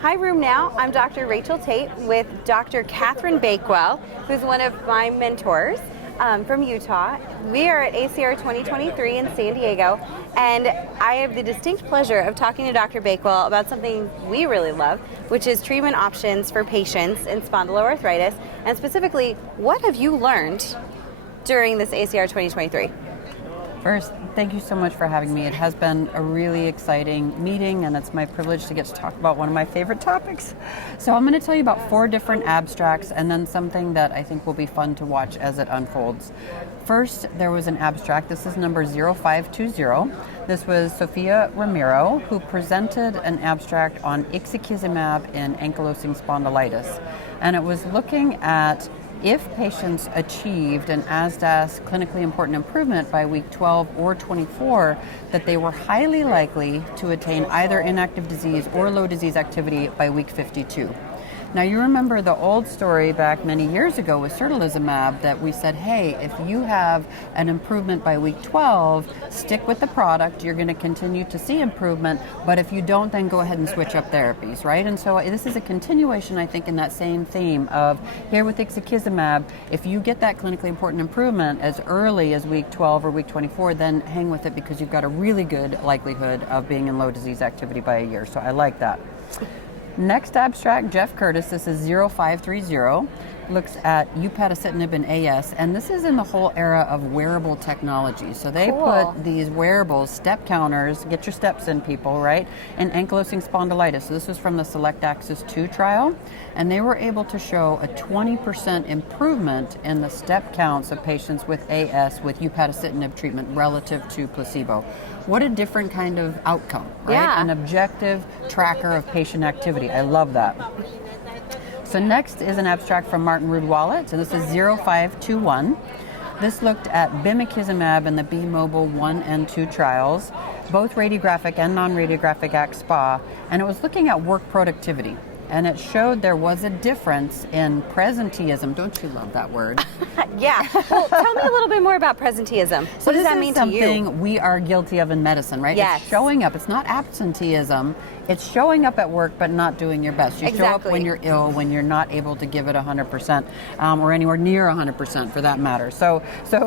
Hi, Room Now. I'm Dr. Rachel Tate with Dr. Catherine Blakewell, who's one of my mentors from Utah. We are at ACR 2023 in San Diego, and I have the distinct pleasure of talking to Dr. Blakewell about something we really love, which is treatment options for patients in spondyloarthritis, and specifically, what have you learned during this ACR 2023? First, thank you so much for having me. It has been a really exciting meeting, and it's my privilege to get to talk about one of my favorite topics. So I'm going to tell you about 4 different abstracts and then something that I think will be fun to watch as it unfolds. First, there was an abstract. This is number 0520. This was Sophia Ramiro, who presented an abstract on ixekizumab in ankylosing spondylitis. And it was looking at if patients achieved an ASDAS clinically important improvement by week 12 or 24, that they were highly likely to attain either inactive disease or low disease activity by week 52. Now, you remember the old story back many years ago with certolizumab that we said, hey, if you have an improvement by week 12, stick with the product, you're going to continue to see improvement, but if you don't, then go ahead and switch up therapies, right? And so this is a continuation, I think, in that same theme of here with ixekizumab, if you get that clinically important improvement as early as week 12 or week 24, then hang with it because you've got a really good likelihood of being in low disease activity by a year. So I like that. Next abstract, Jeff Curtis, this is 0530, looks at upadacitinib and AS, and this is in the whole era of wearable technology. So they put these wearables, step counters, get your steps in people, right, in ankylosing spondylitis. So this was from the Select Axis 2 trial, and they were able to show a 20% improvement in the step counts of patients with AS with upadacitinib treatment relative to placebo. What a different kind of outcome, right? Yeah. An objective tracker of patient activity. I love that. So next is an abstract from Martin Ruud-Wallet. So this is 0521. This looked at bimekizumab in the B-Mobile 1 and 2 trials, both radiographic and non-radiographic at SpA, and it was looking at work productivity. And it showed there was a difference in presenteeism. Don't you love that word? Yeah. Well, tell me a little bit more about presenteeism. What does that mean to you? This is something we are guilty of in medicine, right? Yes. It's showing up. It's not absenteeism. It's showing up at work but not doing your best. You show up when you're ill, when you're not able to give it 100%, or anywhere near 100% for that matter. So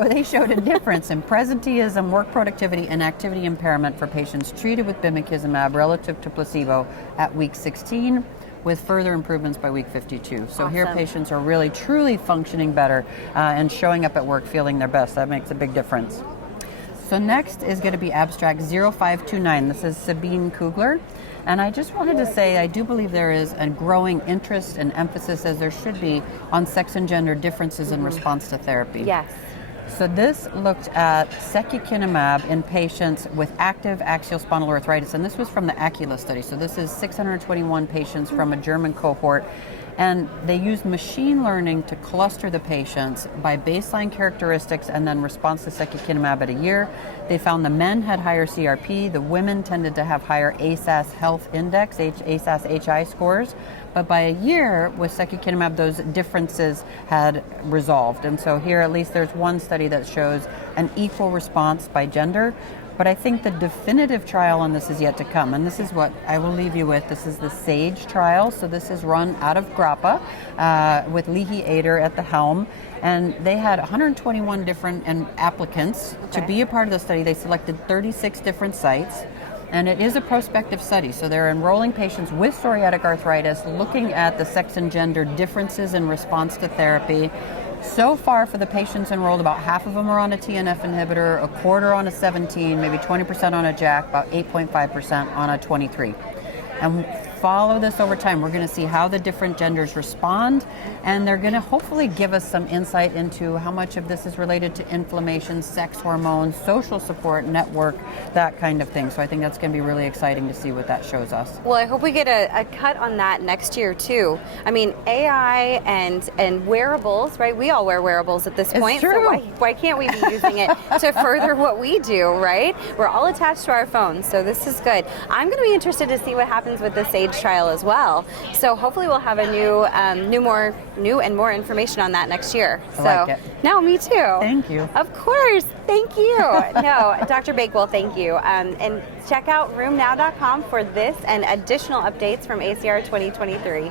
they showed a difference in presenteeism, work productivity, and activity impairment for patients treated with bimekizumab relative to placebo at week 16. With further improvements by week 52. So Here patients are really truly functioning better and showing up at work feeling their best. That makes a big difference. So next is going to be abstract 0529. This is Sabine Kugler. And I just wanted to say I do believe there is a growing interest and emphasis, as there should be, on sex and gender differences in response to therapy. Yes. So this looked at secukinumab in patients with active axial spondyloarthritis, and this was from the ACULA study. So this is 621 patients from a German cohort, and they used machine learning to cluster the patients by baseline characteristics and then response to secukinumab at a year. They found the men had higher CRP, the women tended to have higher ASAS health index, ASAS-HI scores, but by a year with secukinumab, those differences had resolved. And so here at least there's one study that shows an equal response by gender. But I think the definitive trial on this is yet to come. And this is what I will leave you with. This is the SAGE trial. So this is run out of Grappa with Lihi Ader at the helm. And they had 121 different applicants to be a part of the study. They selected 36 different sites. And it is a prospective study, so they're enrolling patients with psoriatic arthritis, looking at the sex and gender differences in response to therapy. So far for the patients enrolled, about half of them are on a TNF inhibitor, a quarter on a 17, maybe 20% on a JAK, about 8.5% on a 23. And follow this over time. We're going to see how the different genders respond, and they're going to hopefully give us some insight into how much of this is related to inflammation, sex hormones, social support, network, that kind of thing. So I think that's going to be really exciting to see what that shows us. Well, I hope we get a cut on that next year too. I mean, AI and wearables, right? We all wear wearables at this point. It's true. So why can't we be using it to further what we do, right? We're all attached to our phones, so this is good. I'm going to be interested to see what happens with the SAGE Convergence trial as well. So hopefully we'll have a new and more information on that next year. I like it. No, me too. Thank you. Of course. Thank you. No, Dr. Blakewell, thank you. And check out roomnow.com for this and additional updates from ACR 2023.